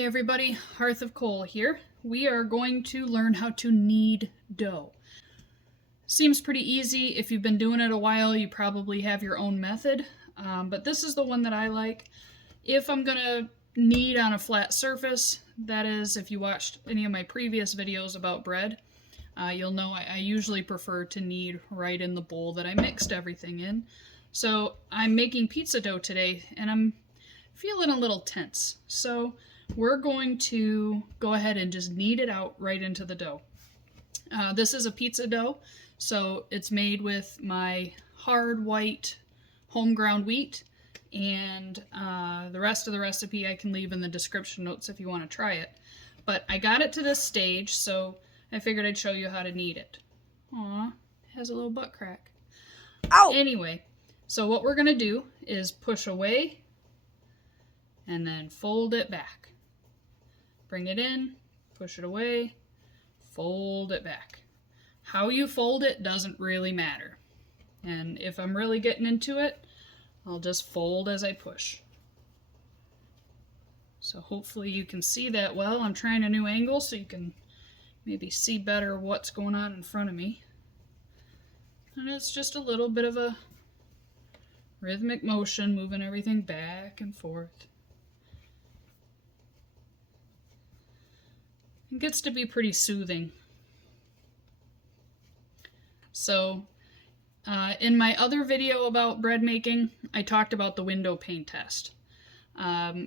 Hey everybody, Hearth of Coal here. We are going to learn how to knead dough. Seems pretty easy. If you've been doing it a while, you probably have your own method, but this is the one that I like. If I'm going to knead on a flat surface, that is, if you watched any of my previous videos about bread, you'll know I usually prefer to knead right in the bowl that I mixed everything in. So I'm making pizza dough today, and I'm feeling a little tense. So we're going to go ahead and just knead it out right into the dough. This is a pizza dough, so it's made with my hard white home ground wheat, and the rest of the recipe I can leave in the description notes if you want to try it. But I got it to this stage, so I figured I'd show you how to knead it. Aw, it has a little butt crack. Ow! Anyway, so what we're going to do is push away and then fold it back. Bring it in, push it away, fold it back. How you fold it doesn't really matter. And if I'm really getting into it, I'll just fold as I push. So hopefully you can see that well. I'm trying a new angle so you can maybe see better what's going on in front of me. And it's just a little bit of a rhythmic motion, moving everything back and forth. It gets to be pretty soothing. So, in my other video about bread making, I talked about the window pane test.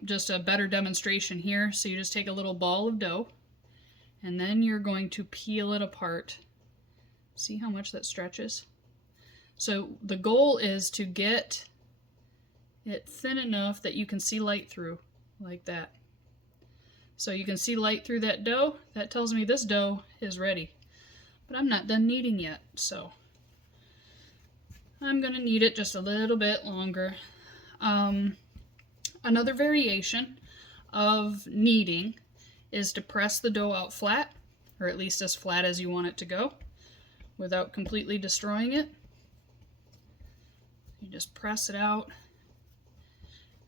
Just a better demonstration here. So you just take a little ball of dough, and then you're going to peel it apart. See how much that stretches? So the goal is to get it thin enough that you can see light through, like that. So you can see light through that dough. That tells me this dough is ready. But I'm not done kneading yet, so I'm going to knead it just a little bit longer. Another variation of kneading is to press the dough out flat, or at least as flat as you want it to go, without completely destroying it. You just press it out,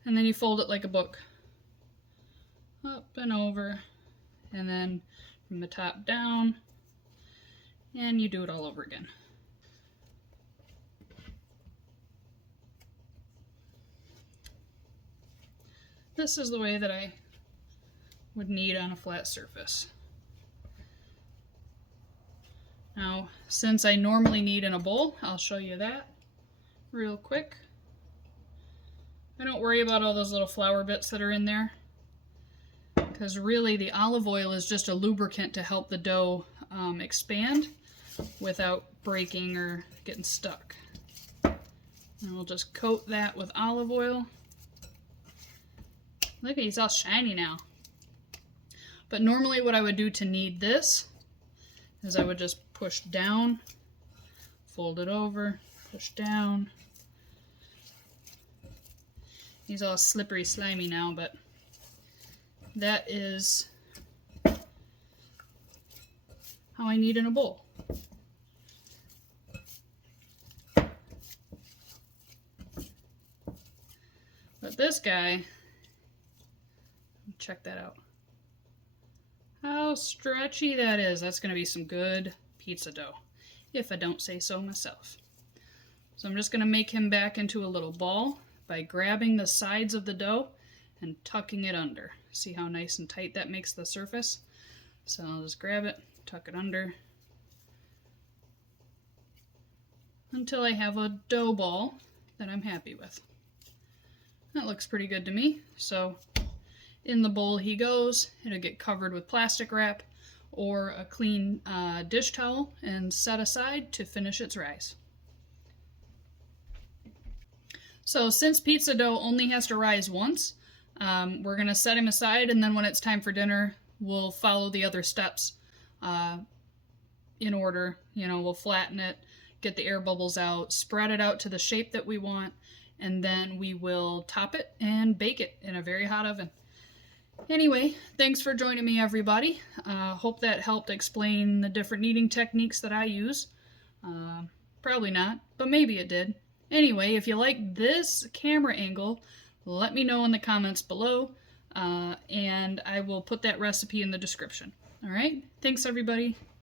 and then you fold it like a book. Up and over, and then from the top down, and you do it all over again. This is the way that I would knead on a flat surface. Now, since I normally knead in a bowl, I'll show you that real quick. I don't worry about all those little flour bits that are in there, because really the olive oil is just a lubricant to help the dough expand without breaking or getting stuck. And we'll just coat that with olive oil. Look, he's all shiny now. But normally what I would do to knead this is I would just push down, fold it over, push down. He's all slippery, slimy now, but that is how I knead in a bowl. But this guy, check that out. How stretchy that is. That's going to be some good pizza dough, if I don't say so myself. So I'm just going to make him back into a little ball by grabbing the sides of the dough and tucking it under. See how nice and tight that makes the surface? So I'll just grab it, tuck it under, until I have a dough ball that I'm happy with. That looks pretty good to me. So in the bowl he goes. It'll get covered with plastic wrap or a clean dish towel and set aside to finish its rise. So since pizza dough only has to rise once, we're going to set him aside, and then when it's time for dinner, we'll follow the other steps in order. You know, we'll flatten it, get the air bubbles out, spread it out to the shape that we want, and then we will top it and bake it in a very hot oven. Anyway, thanks for joining me, everybody. Hope that helped explain the different kneading techniques that I use. Probably not, but maybe it did. Anyway, if you like this camera angle, let me know in the comments below. and I will put that recipe in the description. All right, thanks everybody.